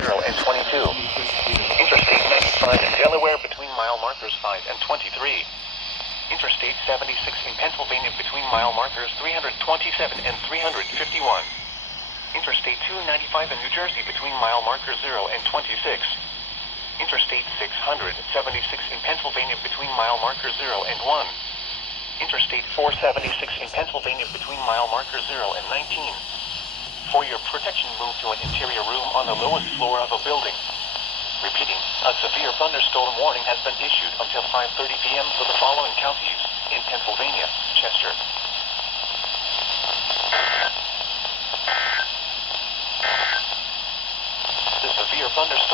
0 and 22. Interstate 95 in Delaware between mile markers 5 and 23. Interstate 76 in Pennsylvania between mile markers 327 and 351. Interstate 295 in New Jersey between mile markers 0 and 26. Interstate 676 in Pennsylvania between mile markers 0 and 1. Interstate 476 in Pennsylvania between mile markers 0 and 19. For your protection, move to an interior room on the lowest floor of a building. Repeating, a severe thunderstorm warning has been issued until 5:30 p.m. for the following counties in Pennsylvania: Chester, the severe thunderstorm